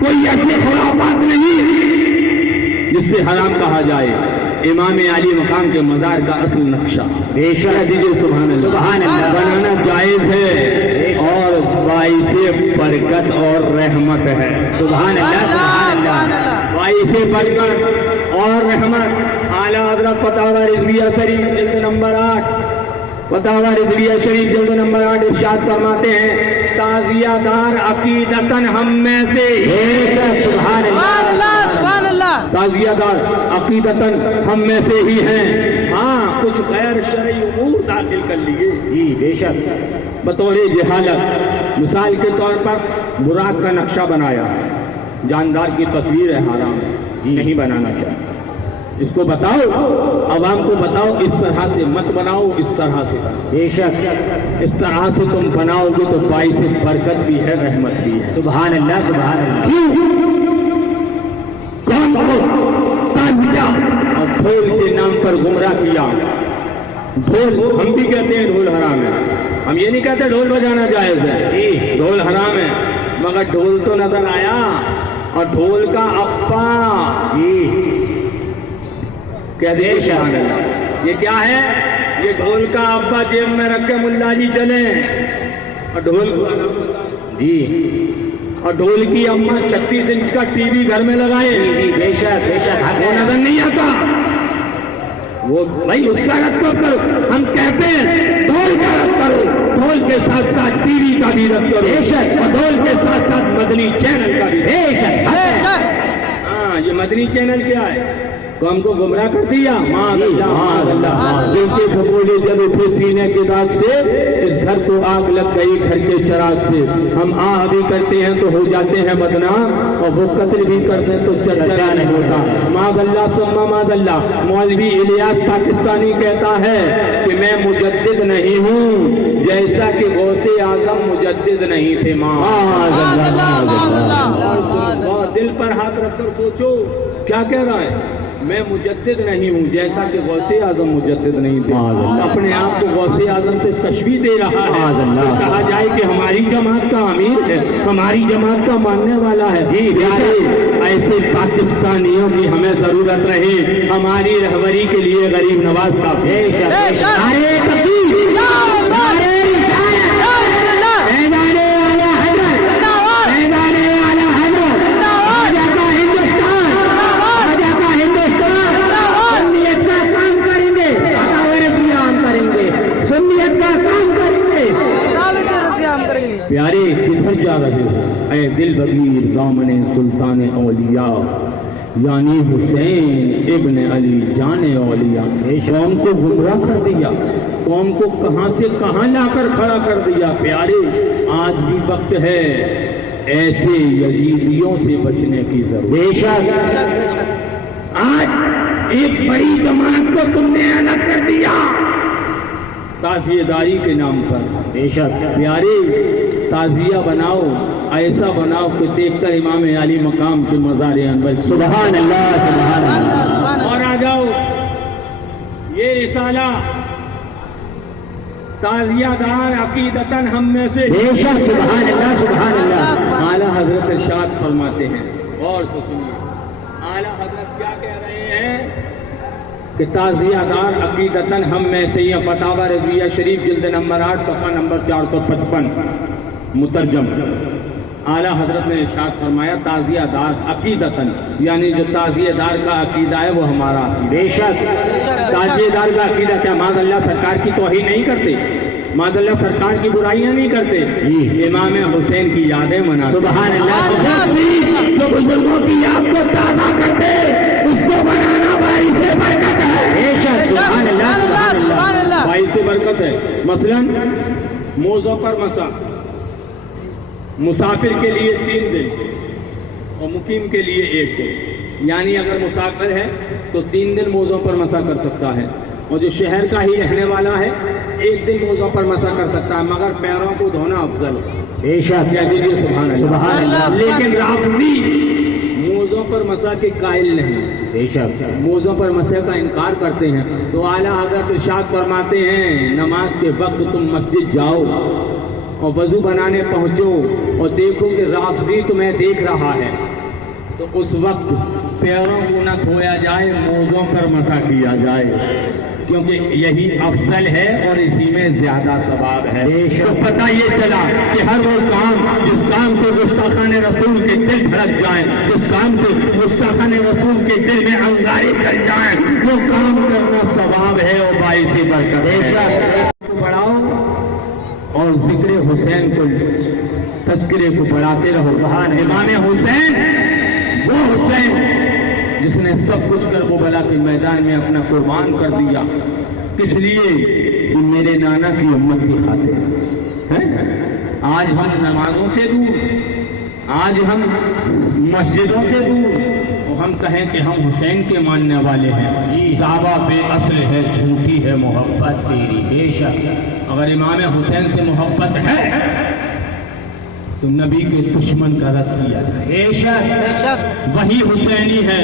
کوئی ایسی خرافات نہیں جس سے حرام کہا جائے امام علی مقام کے مزار کا اصل نقشہ بے شک دیجیے سبحان اللہ سبحان اللہ بنانا جائز ہے اور باعث برکت اور رحمت ہے سبحان اللہ سبحان اللہ باعث برکت اور رحمت اعلیٰ حضرت فتاوی رضویہ شریف جلد نمبر 8 فتاوی رضویہ شریف جلد نمبر 8 ارشاد فرماتے ہیں تعزیہ دار عقیدتاً ہم میں سے سبحان اللہ سبحان اللہ تعزیہ دار عقیدتاً ہم میں سے ہی ہیں ہاں کچھ غیر شرعی امور داخل کر لیے جی بے شک بطور جہالت مثال کے طور پر براق کا نقشہ بنایا جاندار کی تصویر ہے حرام نہیں بنانا چاہیے اس کو بتاؤ عوام کو بتاؤ اس طرح سے مت بناؤ اس طرح سے بناؤ بے شک اس طرح سے تم بناؤ گے تو باعث برکت بھی ہے رحمت بھی ہے سبحان اللہ سبحان اللہ کون تعزیہ اور ڈھول کے نام پر گمراہ کیا ڈھول ہم بھی کہتے ہیں ڈھول حرام ہے ہم یہ نہیں کہتے ڈھول بجانا جائز ہے ڈھول حرام ہے مگر ڈھول تو نظر آیا اور ڈھول کا اپا کہہ دے سبحان اللہ یہ کیا ہے یہ ڈھول کا ابا جیب میں رکھ کے ملا جی چلیں اور ڈھول جی اور ڈھول کی اماں 36 انچ کا ٹی وی گھر میں لگائے بے شک وہ نظر نہیں آتا وہ بھائی اس کا رد کرو ہم کہتے ہیں ڈھول کا رد کرو ڈھول کے ساتھ ساتھ ٹی وی کا بھی رد کرو بے شک اور ڈھول کے ساتھ ساتھ مدنی چینل کا بھی بے شک ہاں یہ مدنی چینل کیا ہے تو ہم کو گمراہ کر دیا معاذ اللہ دل کے پھپھوڑے جب اٹھے سینے کے داغ سے اس گھر کو آگ لگ گئی گھر کے چراغ سے ہم آہ بھی کرتے ہیں تو ہو جاتے ہیں بدنام اور وہ قتل بھی کرتے ہیں تو چرچا نہیں ہوتا معاذ اللہ ثم معاذ اللہ مولوی الیاس پاکستانی کہتا ہے کہ میں مجدد نہیں ہوں جیسا کہ غوث اعظم مجدد نہیں تھے معاذ اللہ دل پر ہاتھ رکھ کر سوچو کیا کہہ رہا ہے میں مجدد نہیں ہوں جیسا کہ غوث اعظم مجدد نہیں تھے اپنے آپ کو غوث اعظم سے تشبیہ دے رہا ہے کہا جائے کہ ہماری جماعت کا امیر ہے ہماری جماعت کا ماننے والا ہے ایسے پاکستانیوں کی ہمیں ضرورت رہے ہماری رہبری کے لیے غریب نواز کا پیارے کدھر جا رہے ہو اے دل بغیر دامن سلطان اولیاء یعنی حسین ابن علی جان اولیاء قوم کو گمراہ کر دیا قوم کو کہاں سے کہاں لا کر کھڑا کر دیا پیارے آج بھی وقت ہے ایسے یزیدیوں سے بچنے کی ضرورت آج ایک بڑی جماعت کو تم نے الگ کر دیا تعزیہ داری کے نام پر بے شک پیارے تعزیہ بناؤ ایسا بناؤ کہ دیکھ کر امام علی مقام کے مزار انور سبحان اللہ سبحان اللہ اور آ جاؤ یہ رسالہ تعزیہ دار عقیدتاً ہم میں سے بے شک سبحان اللہ سبحان اللہ اعلیٰ حضرت ارشاد فرماتے ہیں اور سنیے اعلیٰ حضرت کیا کہہ رہے ہیں کہ تعزیہ دار عقیدتاً ہم میں سے یہ فتاوی رضویہ شریف جلد نمبر 8 صفحہ نمبر 455 مترجم اعلیٰ حضرت نے ارشاد فرمایا تعزیہ دار عقیدتاً یعنی جو تعزیہ دار کا عقیدہ ہے وہ ہمارا بے شک تعزیہ دار کا عقیدہ کیا معاذ اللہ سرکار کی توہین نہیں کرتے معاذ اللہ سرکار کی برائیاں نہیں کرتے امام حسین کی یادیں مناتے سبحان اللہ جو بزرگوں کی یاد کو تازہ کرتے اس کو بنانا باعث برکت ہے بے شک سبحان اللہ باعث برکت ہے مثلا موضوع پر مسا مسافر کے لیے 3 دن اور مقیم کے لیے 1 دن یعنی اگر مسافر ہے تو 3 دن موضوع پر مسا کر سکتا ہے اور جو شہر کا ہی رہنے والا ہے 1 دن موضوع پر مسا کر سکتا ہے مگر پیروں کو دھونا افضل بے شک کہہ دیجیے سبحان اللہ لیکن رافضی موضوع پر مسا کے قائل نہیں بے شک موضوع پر مسح کا انکار کرتے ہیں تو اعلیٰ حضرت ارشاد فرماتے ہیں نماز کے وقت تم مسجد جاؤ اور وضو بنانے پہنچو اور دیکھو کہ رافضی تمہیں دیکھ رہا ہے تو اس وقت پیروں کو نہ دھویا جائے، موزوں پر مسح کیا جائے، کیونکہ یہی افضل ہے اور اسی میں زیادہ ثواب ہے۔ تو پتہ یہ چلا کہ ہر وہ کام جس کام سے گستاخان رسول کے دل دھڑک جائیں، جس کام سے گستاخان رسول کے دل میں انگارے چل جائیں، وہ کام کرنا ثواب ہے اور باعث برکت ہے۔ بڑھاؤ اور ذکر حسین کو، تذکرے کو بڑھاتے رہو۔ امام حسین وہ حسین جس نے سب کچھ کربلا کے میدان میں اپنا قربان کر دیا، کس لیے؟ کہ میرے نانا کی امت کی خاطر۔ آج ہم نمازوں سے دور، آج ہم مسجدوں سے دور، اور ہم کہیں کہ ہم حسین کے ماننے والے ہیں، دعویٰ بے اصل ہے، جھوٹی ہے محبت تیری۔ بے شک اگر امام حسین سے محبت ہے تو نبی کے دشمن کا رد کیا جائے۔ بے شک وہی حسینی ہے،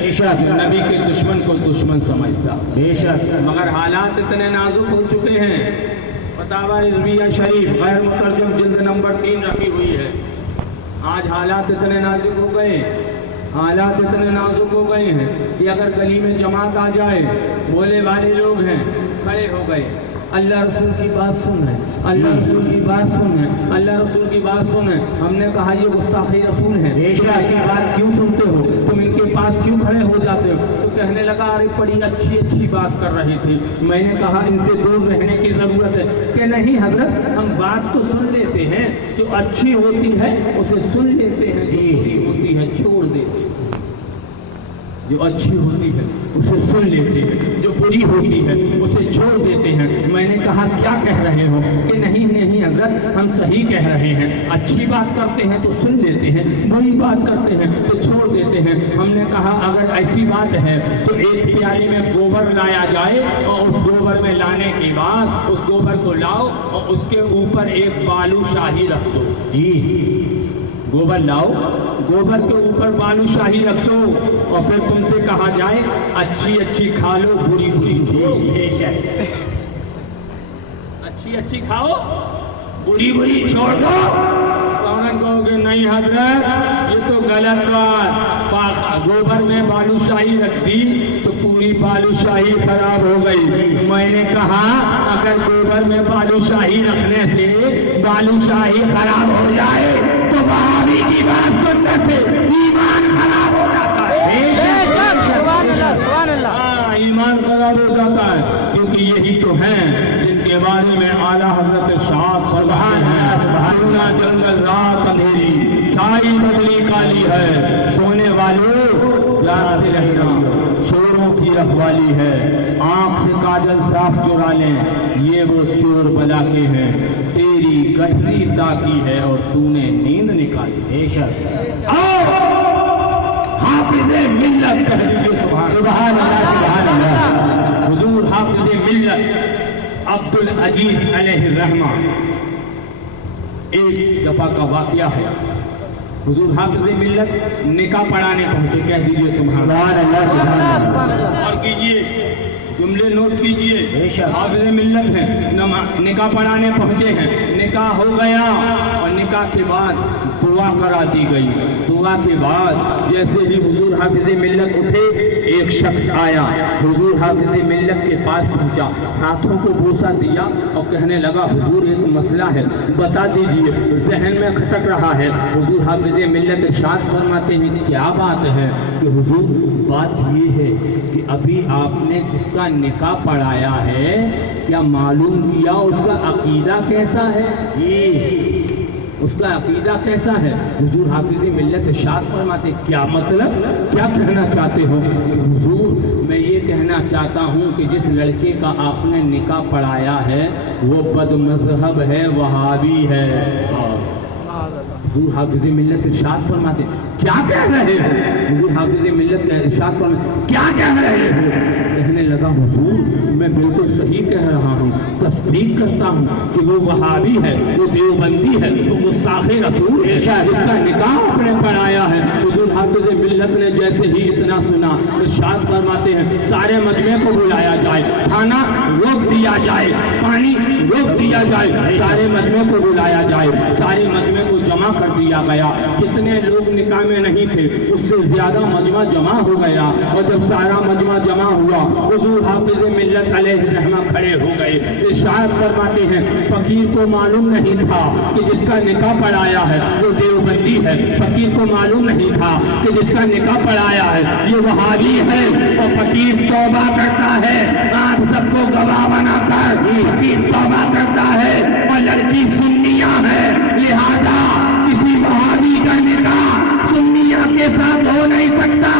بے شک نبی کے دشمن کو دشمن سمجھتا، بے شک۔ مگر حالات اتنے نازک ہو چکے ہیں، فتاوی رضویہ شریف غیر مترجم جلد نمبر 3 رکھی ہوئی ہے۔ آج حالات اتنے نازک ہو گئے، حالات اتنے نازک ہو گئے ہیں کہ اگر گلی میں جماعت آ جائے، بولے والے لوگ ہیں، کھڑے ہو گئے، اللہ رسول کی بات سن ہے، اللہ رسول کی بات سن ہے، اللہ رسول کی بات سن ہے۔ ہم نے کہا یہ گستاخی رسول ہے، ان کی بات کیوں سنتے ہو، تم ان کے پاس کیوں کھڑے ہو جاتے ہو؟ تو کہنے لگا ارے بڑی اچھی بات کر رہی تھی، میں نے کہا ان سے دور رہنے کی ضرورت ہے۔ کہ نہیں حضرت، ہم بات تو سن لیتے ہیں، جو اچھی ہوتی ہے اسے سن لیتے ہیں، جو بری ہوتی ہے چھوڑ دیتے ہیں۔ جو اچھی ہوتی ہے اسے سن لیتے ہیں، جو بری ہوتی ہے اسے چھوڑ دیتے ہیں۔ میں نے کہا کیا کہہ رہے ہو؟ کہ نہیں حضرت، ہم صحیح کہہ رہے ہیں، اچھی بات کرتے ہیں تو سن لیتے ہیں، بری بات کرتے ہیں تو چھوڑ دیتے ہیں۔ ہم نے کہا اگر ایسی بات ہے تو ایک پیالے میں گوبر لایا جائے، اور اس گوبر میں لانے کے بعد اس گوبر کو لاؤ اور اس کے اوپر ایک بالو شاہی رکھ دو۔ جی گوبر لاؤ، گوبر کے اوپر بالو شاہی رکھ دو، اور پھر تم سے کہا جائے اچھی کھا لو، بری چھوڑو۔ اچھی کھاؤ، بری چھوڑ دو۔ فوراً کہو گے نہیں حضرت یہ تو غلط بات، گوبر میں بالو شاہی رکھ دی تو پوری بالو شاہی خراب ہو گئی۔ میں نے کہا اگر گوبر میں بالو شاہی رکھنے سے بالو شاہی خراب ہو جائے تو وہابی کی بات سننے سے ایمان خراب ہو جاتا ہے۔ ایمان خراب ہو جاتا ہے، کیونکہ یہی تو ہیں جن کے بارے میں اعلیٰ حضرت ارشاد فرماتے ہیں، سونا جنگل رات اندھیری، چھائی بدلی کالی ہے، سونے والوں جاگتے رہنا، چوروں کی رکھوالی ہے، آنکھ سے کاجل صاف چرا لیں، یہ وہ چور بلا کے ہیں، تیری گٹھری تاکی ہے اور تو نے نیند نکالی۔ بے شک حافظ ملت کہہ دیجئے سبحان اللہ۔ حضور حافظ ملت عبدالعزیز علیہ الرحمہ، ایک دفعہ کا واقعہ ہے، حضور حافظ ملت نکاح پڑھانے پہنچے، کہہ دیجئے سبحان اللہ۔ اور کیجئے، جملے نوٹ کیجئے، حافظ ملت ہیں، نکاح پڑھانے پہنچے ہیں، نکاح ہو گیا، اور نکاح کے بعد دعا کرا دی گئی۔ دعا کے بعد جیسے ہی حضور حافظ ملت اٹھے، ایک شخص آیا، حضور حافظ ملت کے پاس پہنچا، ہاتھوں کو بوسہ دیا اور کہنے لگا حضور ایک مسئلہ ہے، بتا دیجئے، ذہن میں کھٹک رہا ہے۔ حضور حافظ ملت ارشاد فرماتے ہیں کیا بات ہے؟ کہ حضور بات یہ ہے کہ ابھی آپ نے جس کا نکاح پڑھایا ہے، کیا معلوم کیا اس کا عقیدہ کیسا ہے؟ اس کا عقیدہ کیسا ہے؟ حضور حافظ ملت ارشاد فرماتے کیا مطلب، کیا کہنا چاہتے ہو؟ کہ حضور میں یہ کہنا چاہتا ہوں کہ جس لڑکے کا آپ نے نکاح پڑھایا ہے وہ بد مذہب ہے، وہابی ہے۔ حضور حافظ ملت ارشاد فرماتے کیا کہہ رہے ہو؟ حضور حافظ ملت ارشاد فرماتے کیا کہہ رہے ہو؟ کہنے لگا حضور میں بالکل صحیح کہہ رہا ہوں، تصدیق کرتا ہوں کہ وہ وہابی ہے، وہ دیوبندی ہے، وہ گستاخ رسول ہے، جس کا نکاح آپ نے پڑھایا ہے۔ حضور حافظ ملت نے جیسے ہی اتنا سنا، ارشاد فرماتے ہیں سارے مجمع کو بلایا جائے، کھانا روک دیا جائے، پانی روک دیا دیا جائے، سارے مجمع کو بلایا جائے، سارے مجمع کو جمع کر دیا گیا۔ جتنے لوگ نکاح میں نہیں تھے اس سے زیادہ مجمع جمع ہو گیا، اور جب سارا مجمع جمع ہوا حضور حافظ ملت علیہ الرحمہ کھڑے ہو گئے۔ ارشاد فرماتے ہیں فقیر کو معلوم نہیں تھا کہ جس کا نکاح پڑھایا ہے وہ دیوبندی ہے، فقیر کو معلوم نہیں تھا کہ جس کا نکاح پڑھایا ہے یہ وہابی ہے، اور فقیر توبہ کرتا ہے آپ سب کو گواہ بنا کر فقیر توبہ کرتا ہے، اور لڑکی سنیہ ہے، لہذا کسی وہابی کا نکاح سنیہ کے ساتھ ہو نہیں سکتا۔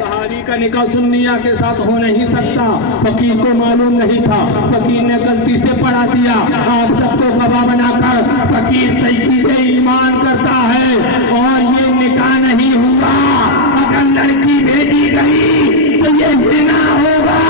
وہابی کا نکاح سنیہ کے ساتھ ہو نہیں سکتا۔ فقیر کو معلوم نہیں تھا، فقیر نے غلطی سے پڑھا دیا، آپ سب کو گواہ بنا کر فقیر تجدید ایمان کرتا ہے، اور یہ نکاح نہیں ہوا۔ اگر لڑکی بھیجی گئی تو یہ زنا ہوگا،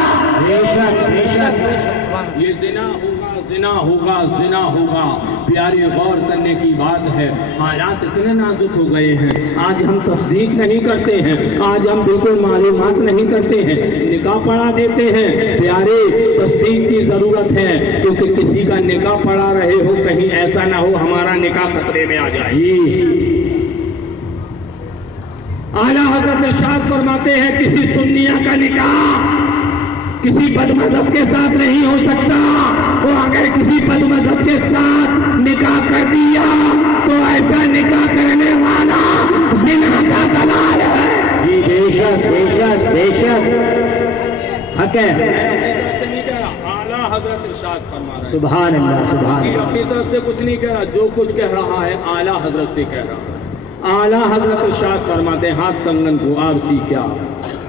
یہ زنا ہوگا، زنا ہوگا، زنا ہوگا۔ پیارے غور کرنے کی بات ہے، حالات اتنے نازک ہو گئے ہیں، آج ہم تصدیق نہیں کرتے ہیں، آج ہم بالکل معلومات نہیں کرتے ہیں، نکاح پڑھا دیتے ہیں۔ پیارے تصدیق کی ضرورت ہے، کیونکہ کسی کا نکاح پڑھا رہے ہو کہیں ایسا نہ ہو ہمارا نکاح خطرے میں آ جائے۔ اعلیٰ حضرت ارشاد فرماتے ہیں کسی سنیہ کا نکاح کسی بد مذہب کے ساتھ نہیں ہو سکتا، اور اگر کسی بد مذہب کے ساتھ نکاح کر دیا تو ایسا نکاح کرنے والا زنا کا دلال ہے۔ جی بے شک بے شک بے شک حق ہے۔ اعلیٰ حضرت ارشاد فرما رہے ہیں، سبحان اللہ سبحان اللہ۔ اپنی طرف سے کچھ نہیں کہہ رہا، جو کچھ کہہ رہا ہے اعلیٰ حضرت سے کہہ رہا ہے۔ اعلیٰ حضرت ارشاد فرماتے ہیں ہاتھ کنگن کو آرسی کیا،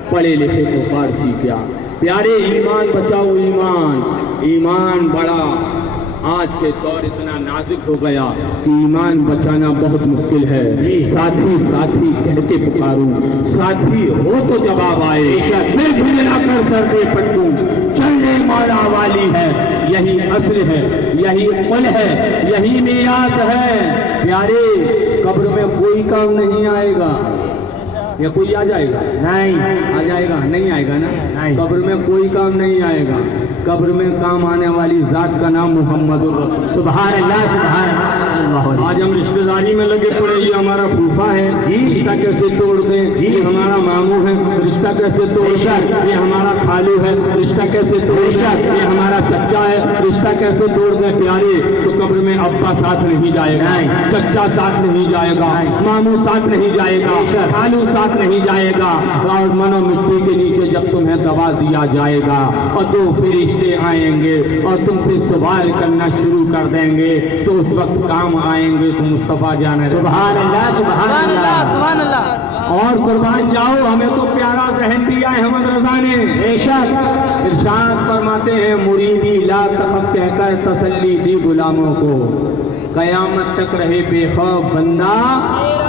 پڑھے لکھے کو فارسی کیا۔ پیارے ایمان بچاؤ، ایمان ایمان بڑا۔ آج کے دور اتنا نازک ہو گیا کہ ایمان بچانا بہت مشکل ہے۔ ساتھی ساتھی کہہ کے پکاروں، ساتھی ہو تو جواب آئے، پھر جھجلا کر سر دے پٹوں، چلنے مولا والی ہے، یہی اصل ہے، یہی قل ہے، یہی میراث ہے۔ پیارے قبر میں کوئی کام نہیں آئے گا، یا کوئی آ جائے گا؟ نہیں آ جائے گا، نہیں آئے گا نا۔ قبر میں کوئی کام نہیں آئے گا، قبر میں کام آنے والی ذات کا نام محمد الرسول۔ سبحان اللہ سبحان اللہ۔ آج ہم رشتہ داری میں لگے پڑے، یہ ہمارا پھوپھا ہے، رشتہ کیسے توڑ دیں، یہ ہمارا ماموں ہے، رشتہ کیسے توڑ دیں، یہ ہمارا خالو ہے، رشتہ کیسے توڑ دیں، یہ ہمارا چچا ہے، رشتہ کیسے توڑ دیں۔ پیارے تو قبر میں ابا ساتھ نہیں جائے گا، چچا ساتھ نہیں جائے گا، ماموں ساتھ نہیں جائے گا، خالو ساتھ نہیں جائے گا، اور منو مٹی کے نیچے جب تمہیں دبا دیا جائے گا اور دو فرشتے آئیں گے اور تم سے سوال کرنا شروع کر دیں گے، تو اس وقت کام آئیں گے تو مصطفیٰ جانا۔ سبحان اللہ سبحان اللہ سبحان اللہ۔ اور قربان جاؤ، ہمیں تو پیارا ذہن دیا ہے احمد رضا نے۔ ارشاد فرماتے ہیں مریدی لا تخف کہہ کر تسلی دی غلاموں کو، قیامت تک رہے بے خوف بندہ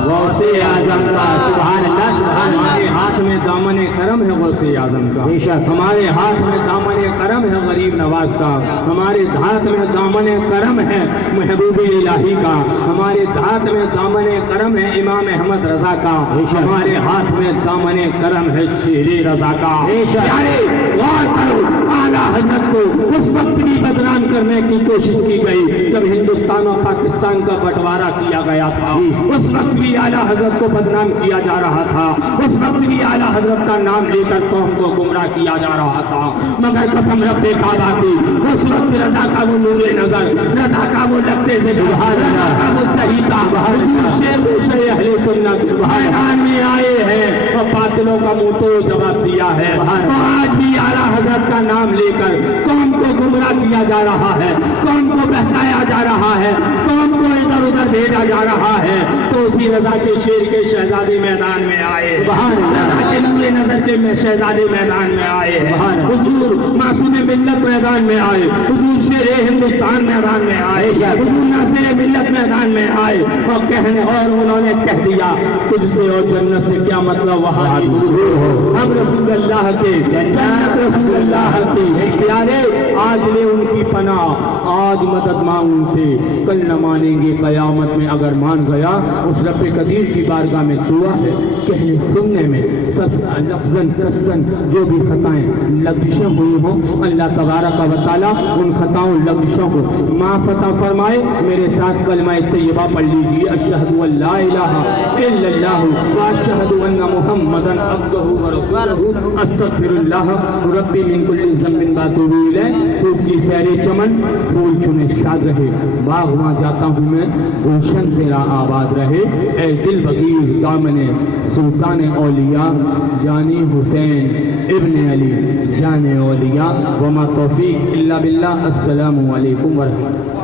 غوث اعظم کا۔ سبحان اللہ سبحان اللہ۔ ہمارے ہاتھ میں دامن کرم ہے غوث اعظم کا، ہمارے ہاتھ میں دامن کرم ہے غریب نواز کا، ہمارے ہاتھ میں دامن کرم ہے محبوب الہی کا، ہمارے ہاتھ میں دامن کرم ہے امام احمد رضا کا، ہمارے ہاتھ میں دامن کرم ہے شیر رضا کا۔ غور کرو، اعلیٰ حضرت کو اس وقت بھی بدنام کرنے کی کوشش کی گئی جب ہندوستان اور پاکستان کا بٹوارا کیا گیا تھا، اس وقت بھی اعلیٰ حضرت کو بدنام کیا جا رہا تھا، اس وقت بھی اعلیٰ حضرت کا نام لے کر قوم کو گمراہ کیا جا رہا تھا، مگر قسم رب کعبہ کی اس وقت رضا کا وہ نور نظر، رضا کا وہ لگتے سے رضا کا وہ صحیفہ، شیر اہل سنت میدان میں آئے ہیں اور باطلوں کا منہ تو جواب دیا ہے۔ آج بھی اعلیٰ حضرت کا نام لے کر قوم کو گمراہ کیا جا رہا ہے، قوم کو بہکایا جا رہا ہے، قوم کو ادھر ادھر بھیجا جا رہا ہے، تو اسی رضا کے شیر کے شہزادے میدان میں آئے، رضا کے نور نظر کے شہزادے میدان میں آئے، حضور معصوم ملت میدان میں آئے، حضور شیر ہندوستان میدان میں آئے، حضور ناصر ملت میدان میں آئے، اور کہنے اور انہوں نے کہہ دیا تجھ سے اور جنت سے کیا مطلب، وہاں دور ہو، ہم رسول اللہ کے، جنت رسول اللہ کی۔ پیارے آج نے ان کی پناہ آج مدد مانگ ان سے کل نہ مانیں گے قیامت میں اگر مان گیا اس رب قدیر کی بارگاہ میں دعا ہے کہنے سننے میں لفظاً قصداً جو بھی خطائیں لغزشیں ہوئی ہوں اللہ تبارک و تعالیٰ ان خطاؤں لغزشوں کو معاف عطا فرمائے میرے ساتھ کلمہ طیبہ پڑھ لیجیے اشہد ان لا الہ الا اللہ واشہد ان محمدا عبدہ ورسولہ استغفر اللہ ربی من کل ذنب واتوب الیہ خوب کی سیر چمن پھول چنے شاد رہے باغ وہاں جاتا ہوں میں گلشن تیرا آباد رہے اے دل بغیر دامن سلطان اولیاء جانی حسین ابن علی جان اولیاء وما توفیق الا باللہ السلام علیکم ورحمۃ اللہ